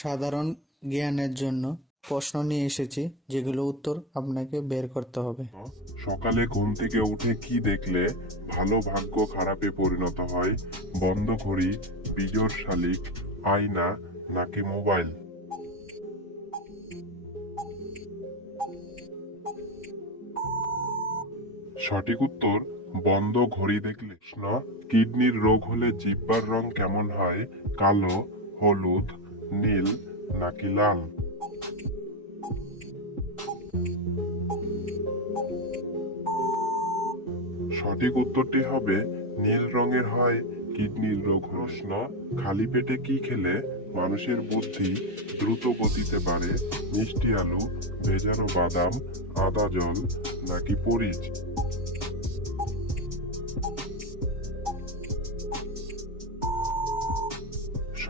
সাধারণ জ্ঞানের জন্য প্রশ্ন নিয়ে এসেছি, যেগুলো উত্তর আপনাকে বের করতে হবে। সকালে ঘুম থেকে উঠে কি দেখলে ভালো ভাগ্য খারাপে পরিণত হয়? বন্ধ ঘড়ি বিজোর শালিক, আয়না, নাকি মোবাইল? সঠিক উত্তর, বন্ধ ঘড়ি দেখলে কিডনির রোগ হলে জিব্বার রং কেমন হয়? কালো, হলুদ নীল নাকি লাল? সঠিক উত্তরটি হবে নীল রঙের হয়, কিডনির রোগ প্রশ্ন খালি পেটে কি খেলে মানুষের বুদ্ধি দ্রুত গতিতে বাড়ে? মিষ্টি আলু, ভেজানো বাদাম, আদা জল নাকি পরিচ?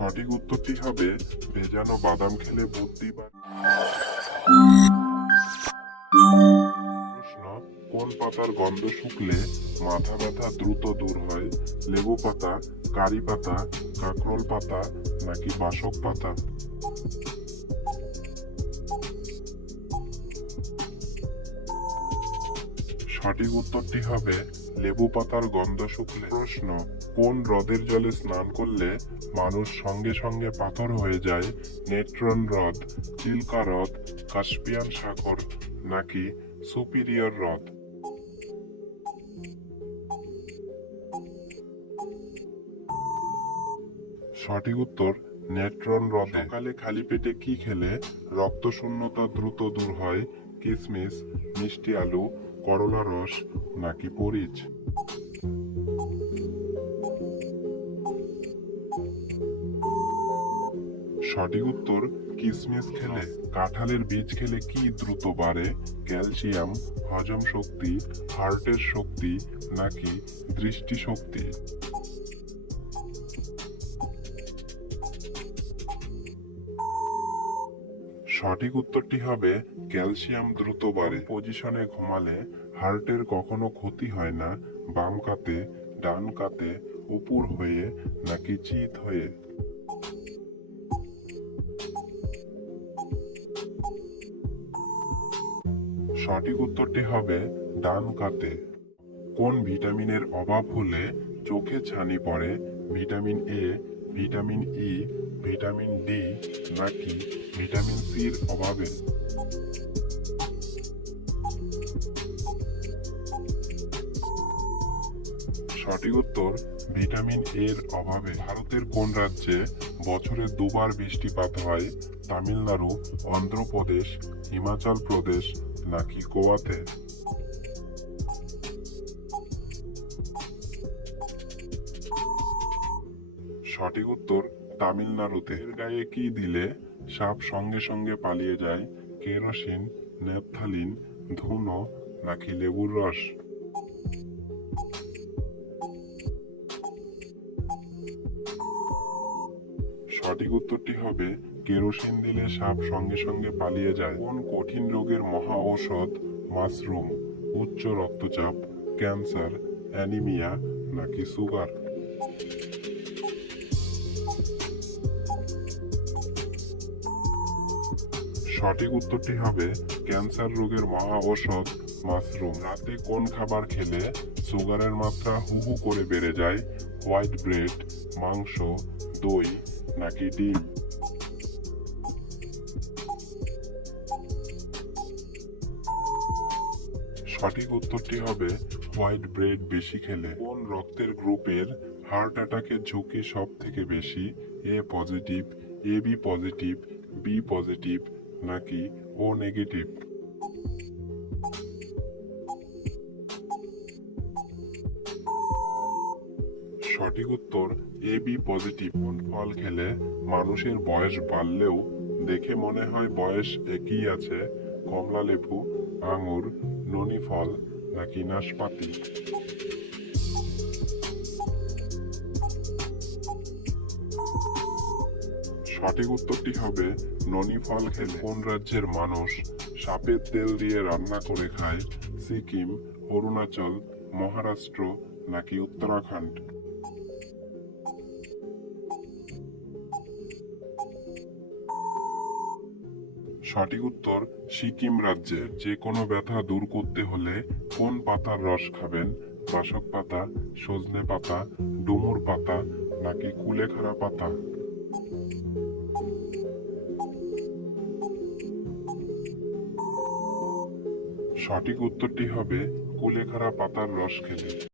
সঠিক উত্তরটি হবে ভেজানো বাদাম খেলে বুদ্ধি প্রশ্ন, কোন পাতার গন্ধ শুকলে মাথা ব্যথা দ্রুত দূর হয়? লেবু পাতা, কারি পাতা, কাঁকরোল পাতা নাকি বাসক পাতা? সঠিক উত্তরটি হবে লেবু পাতার গন্ধ শুকলে। প্রশ্ন কোন হ্রদের জলে স্নান করলে মানুষ সঙ্গে সঙ্গে পাথর হয়ে যায়? নেট্রন হ্রদ, চিল্কা হ্রদ, কাস্পিয়ান সাগর, নাকি সুপিরিয়র হ্রদ? সঠিক উত্তর নেট্রন হ্রদ। সকালে খালি পেটে কি খেলে? রক্ত শূন্যতা দ্রুত দূর হয়। কিসমিস, মিষ্টি আলু, করলা রস, নাকি পরিচ? সঠিক উত্তর, কিসমিস খেলে, কাঁঠালের বীজ খেলে কি দ্রুত বাড়ে? ক্যালসিয়াম, হজম শক্তি, হার্টের শক্তি নাকি দৃষ্টি শক্তি সঠিক উত্তরটি হবে, ক্যালসিয়াম দ্রুত বাড়ে। পজিশনে ঘুমালে হার্টের কখনো ক্ষতি হয় না, বাম কাতে, ডান কাতে, উপর হয়ে নাকি চিত হয়ে। সঠিক উত্তরটি হবে ডান কাতে কোন ভিটামিনের অভাব হলে চোখে ছানি পড়ে? Vitamin A vitamin E vitamin D নাকি ভিটামিন সির অভাবে? সঠিক উত্তর, ভিটামিন এর অভাবে। ভারতের কোন রাজ্যে বছরে দুবার বৃষ্টিপাত হয়? তামিলনাড়ু, অন্ধ্রপ্রদেশ, হিমাচল প্রদেশ নাকি গোয়াতে? সঠিক উত্তর, তামিলনাড়ুতে। গায়ে কি দিলে সাপ সঙ্গে সঙ্গে পালিয়ে যায়? কেরোসিন, নেপথালিন, ধুনো নাকি লেবুর রস? সঠিক উত্তরটি হবে কেরোসিন দিলে সাপ সঙ্গে সঙ্গে পালিয়ে যায়। কোন কঠিন রোগের মহা ঔষধ? মাশরুম, উচ্চ রক্তচাপ, ক্যান্সার, অ্যানিমিয়া নাকি সুগার? সঠিক উত্তরটি হবে ক্যান্সার রোগের মহা ঔষধ মাশরুম। রাতে কোন খাবার খেলে সুগারের মাত্রা হু হু করে বেড়ে যায়? হোয়াইট ব্রেড, মাংস, দই নাকি ডিম? সঠিক উত্তরটি হবে হোয়াইট ব্রেড বেশি খেলে। কোন রক্তের গ্রুপের হার্ট অ্যাটাকের ঝুঁকি সব থেকে বেশি? A positive, A B positive B positive নাকি ও নেগেটিভ? সঠিক উত্তর, এ বি পজিটিভ। কোন ফল খেলে মানুষের বয়স বাড়লেও দেখে মনে হয় বয়স একই আছে কমলা লেবু আঙুর ননি ফল নাকি নাশপাতি? সঠিক উত্তরটি হবে ননি ফল খেলে। কোন রাজ্যের মানুষ সাপের তেল দিয়ে রান্না করে খায়? সিকিম, অরুণাচল, মহারাষ্ট্র নাকি উত্তরাখণ্ড? সঠিক উত্তর সিকিম রাজ্যের যে কোনো ব্যথা দূর করতে হলে কোন পাতার রস খাবেন? বাসক পাতা, সজনে পাতা, ডুমুর পাতা নাকি কুলেখাড়া পাতা? সঠিক উত্তরটি হবে কুলেখাড়া পাতার রস খেলে।